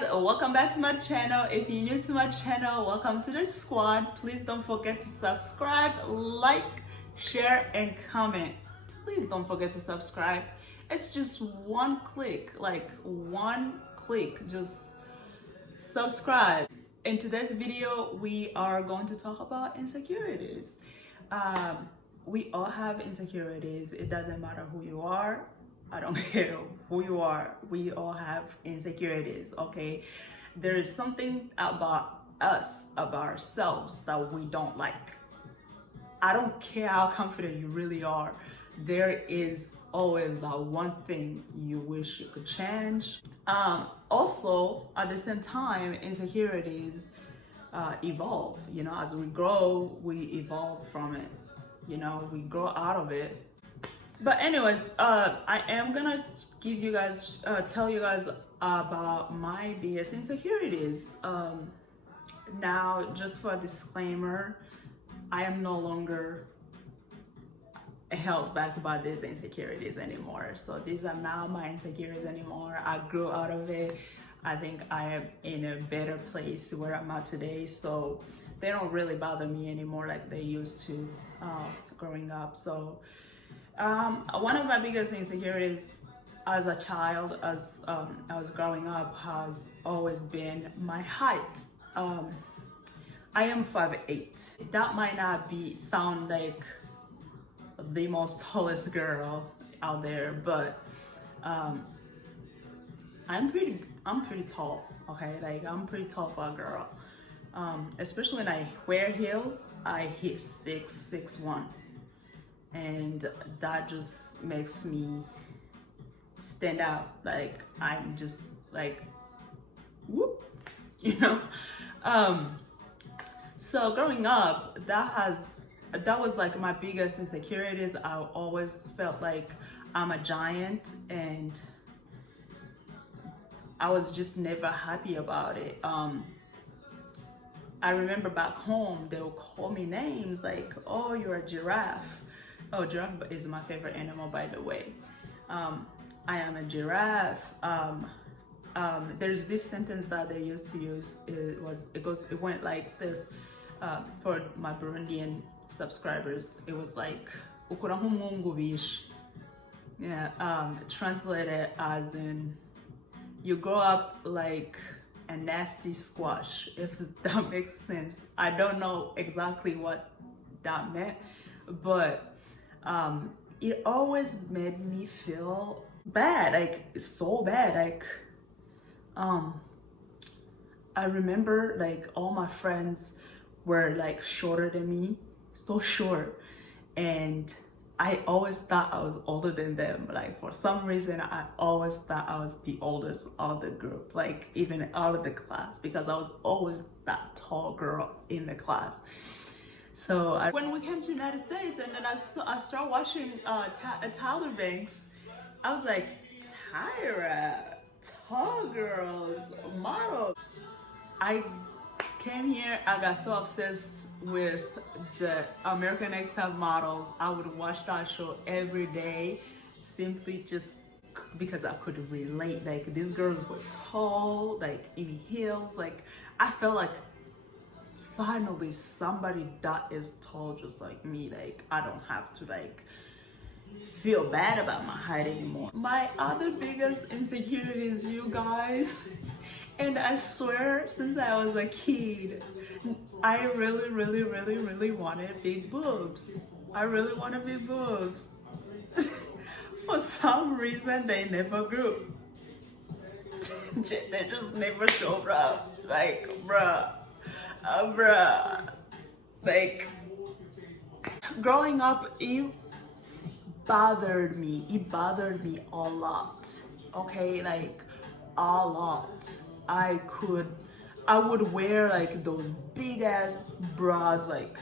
guys, welcome back to my channel. If you're new to my channel, welcome to the squad. Please don't forget to subscribe, like, share, and comment. Please don't forget to subscribe. It's just one click, just subscribe. In today's video, we are going to talk about insecurities. We all have insecurities. It doesn't matter who you are. I don't care who you are. We all have insecurities, okay? There is something about us, about ourselves, that we don't like. I don't care how confident you really are. There is always that one thing you wish you could change. Also, at the same time, insecurities evolve. You know, as we grow, we evolve from it. You know, we grow out of it. But anyways, I am gonna give you guys, tell you guys about my biggest insecurities. Now, just for a disclaimer, I am no longer held back by these insecurities anymore. So these are not my insecurities anymore. I grew out of it. I think I am in a better place where I'm at today. So they don't really bother me anymore like they used to growing up. So one of my biggest insecurities as a child, as I was growing up, has always been my height. I am 5'8". That might not sound like the most tallest girl out there, but I'm pretty tall. Okay, like I'm pretty tall for a girl. Especially when I wear heels, I hit 6'1". And that just makes me stand out. Like I'm just like whoop, you know. So growing up, that was like my biggest insecurities. I always felt like I'm a giant, and I was just never happy about it. I remember back home, they would call me names like, "Oh, you're a giraffe." Oh, giraffe is my favorite animal, by the way. I am a giraffe. There's this sentence that they used to use. It went like this. For my Burundian subscribers, it was like "Ukura nk'umwungu bishe." Yeah, translated as in you grow up like a nasty squash, if that makes sense. I don't know exactly what that meant, but it always made me feel bad, like so bad. Like I remember like all my friends were like shorter than me, so short, and I always thought I was older than them. Like for some reason, I always thought I was the oldest of the group, like even out of the class, because I was always that tall girl in the class. So when we came to the United States, and then I started watching Tyler Banks, I was like, Tyra, tall girls, models. I came here, I got so obsessed with the American Next Top Models. I would watch that show every day, simply just because I could relate. Like these girls were tall, like in heels. Like I felt like finally somebody that is tall just like me. Like I don't have to like feel bad about my height anymore. My other biggest insecurities, you guys, and I swear since I was a kid, I really wanted big boobs. I really wanted big boobs. For some reason they never grew. They just never showed up. Like bruh. Like growing up, it bothered me. It bothered me a lot. Okay, like a lot. I would wear like those big ass bras, like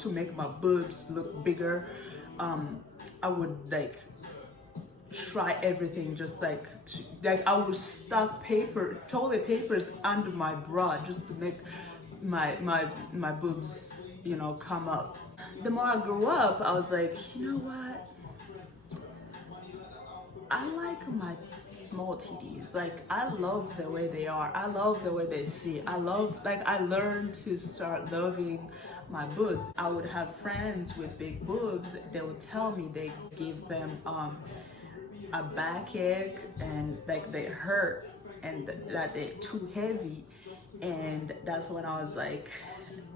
to make my boobs look bigger. I would like try everything, just like I would stuck toilet papers under my bra just to make my boobs, you know, come up. The more I grew up, I was like, you know what? I like my small titties. Like, I love the way they are. I love the way they see. I love, like, I learned to start loving my boobs. I would have friends with big boobs. They would tell me they give them a backache and like they hurt and that they're too heavy. And that's when I was like,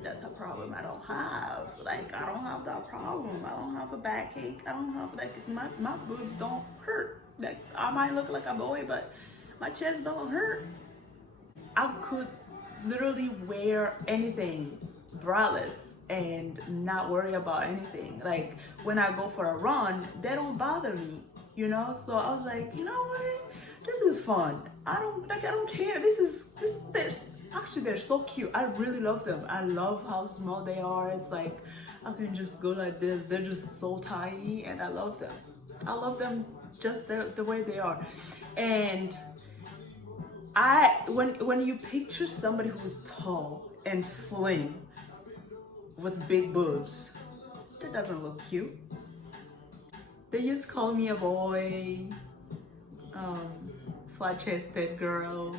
that's a problem I don't have. Like, I don't have that problem. I don't have a backache. I don't have, like, my boobs don't hurt. Like, I might look like a boy, but my chest don't hurt. I could literally wear anything, braless, and not worry about anything. Like, when I go for a run, they don't bother me, you know? So I was like, you know what? This is fun. I don't care. Actually, they're so cute. I really love them. I love how small they are. It's like, I can just go like this. They're just so tiny and I love them. I love them just the way they are. And when you picture somebody who's tall and slim with big boobs, that doesn't look cute. They just call me a boy, flat-chested girl,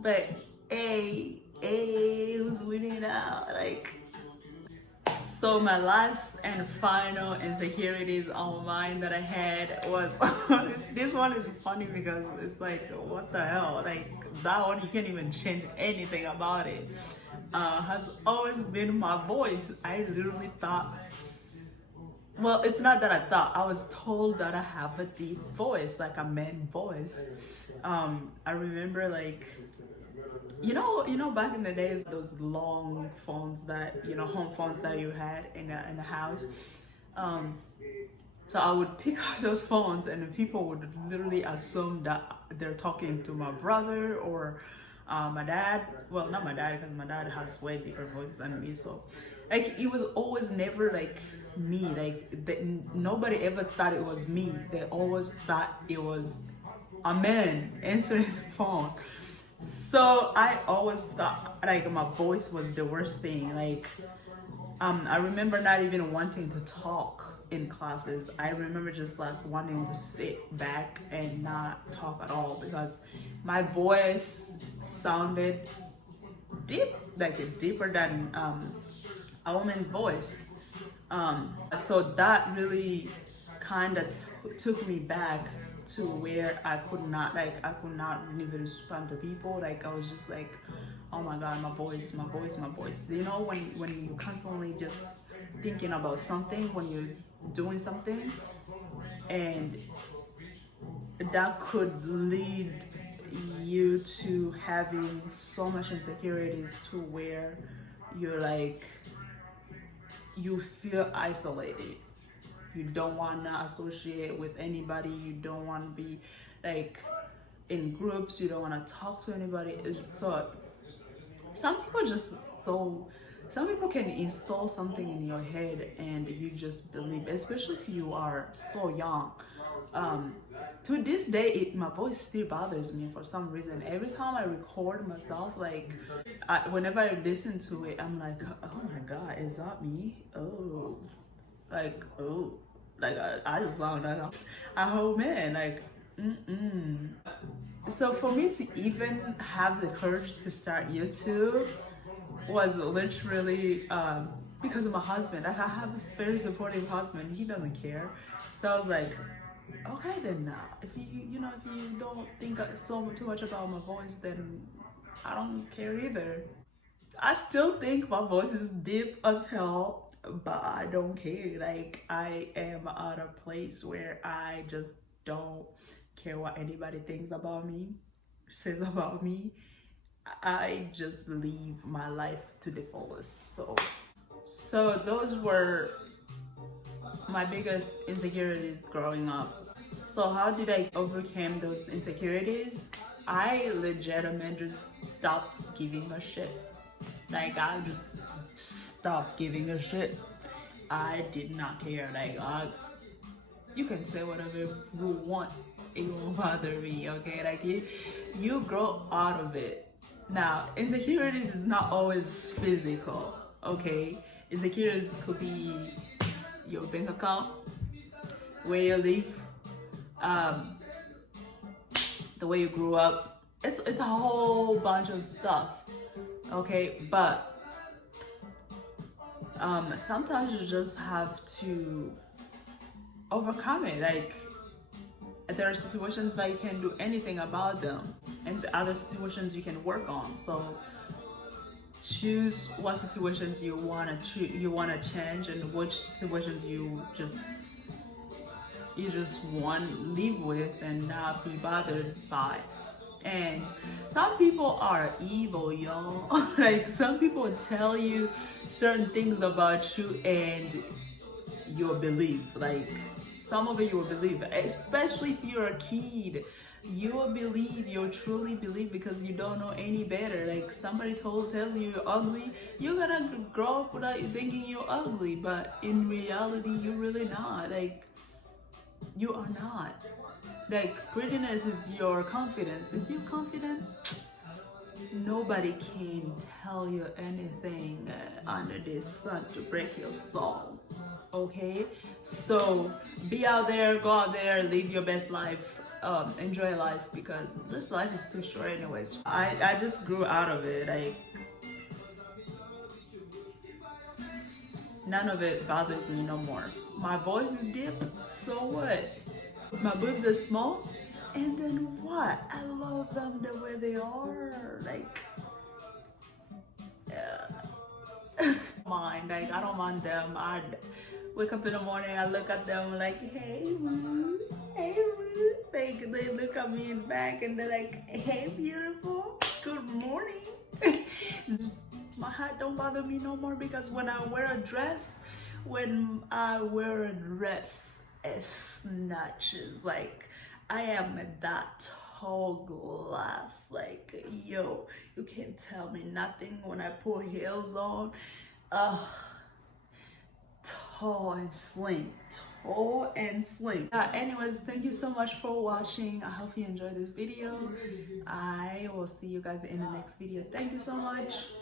but hey, who's winning out? Like, so my last and final insecurities on mine that I had was this one is funny because it's like, what the hell? Like, that one you can't even change anything about it. Has always been my voice. I literally thought, well, it's not that I thought, I was told that I have a deep voice, like a man voice. I remember, like, you know, back in the days, those long phones that, you know, home phones that you had in the house. So I would pick up those phones and people would literally assume that they're talking to my brother or my dad. Well, not my dad, because my dad has way deeper voice than me. So, like, it was always never like me. Like, nobody ever thought it was me. They always thought it was a man answering the phone. So I always thought like my voice was the worst thing. Like, I remember not even wanting to talk in classes. I remember just like wanting to sit back and not talk at all because my voice sounded deep, like deeper than a woman's voice. So that really kind of took me back to where I could not even respond to people. Like, I was just like, oh my god, my voice. You know, when you constantly just thinking about something, when you're doing something, and that could lead you to having so much insecurities to where you're like, you feel isolated. You don't want to associate with anybody. You don't want to be like in groups. You don't want to talk to anybody. So some people can install something in your head and you just believe, especially if you are so young. To this day, my voice still bothers me for some reason. Every time I record myself, like, whenever I listen to it, I'm like, oh my god, is that me? Oh, like, oh, like, I just sound like a whole man, like, So for me to even have the courage to start YouTube was literally because of my husband. Like, I have this very supportive husband. He doesn't care. So I was like, okay then, now if you don't think too much about my voice, then I don't care either. I still think my voice is deep as hell, but I don't care. Like, I am at a place where I just don't care what anybody thinks about me, says about me. I just live my life to the fullest. So those were my biggest insecurities growing up. So how did I overcome those insecurities? I legitimately just stopped giving a shit. Like, I just stopped giving a shit. I did not care. Like, you can say whatever you want. It won't bother me, okay? Like, you grow out of it. Now, insecurities is not always physical, okay? Insecurities could be your bank account, where you live, the way you grew up. It's a whole bunch of stuff. Okay, but sometimes you just have to overcome it. Like, there are situations that you can't do anything about them, and other situations you can work on. So choose what situations you wanna change, and which situations you just want to live with and not be bothered by. And some people are evil, y'all. Like, some people tell you certain things about you and you'll believe. Like, some of it you will believe, especially if you're a kid. You will believe, you'll truly believe, because you don't know any better. Like, somebody tell you you're ugly, you're gonna grow up without thinking you're ugly, but in reality, you're really not. Like, you are not. Like, prettiness is your confidence. If you're confident, nobody can tell you anything under this sun to break your soul. Okay, so be out there, go out there, live your best life, enjoy life, because this life is too short anyways. I just grew out of it. Like, none of it bothers me no more. My voice is deep, so what? My boobs are small, and then what? I love them the way they are. Like, yeah. Like, I don't mind them. I wake up in the morning, I look at them like, hey, woo, hey, woo. Like, they look at me back and they're like, hey, beautiful, good morning. Just, my hat don't bother me no more, because when I wear a dress, it snatches. Like, I am that tall glass. Like, yo, you can't tell me nothing when I put heels on. Tall and slim. Anyways, thank you so much for watching. I hope you enjoyed this video. I will see you guys in the next video. Thank you so much.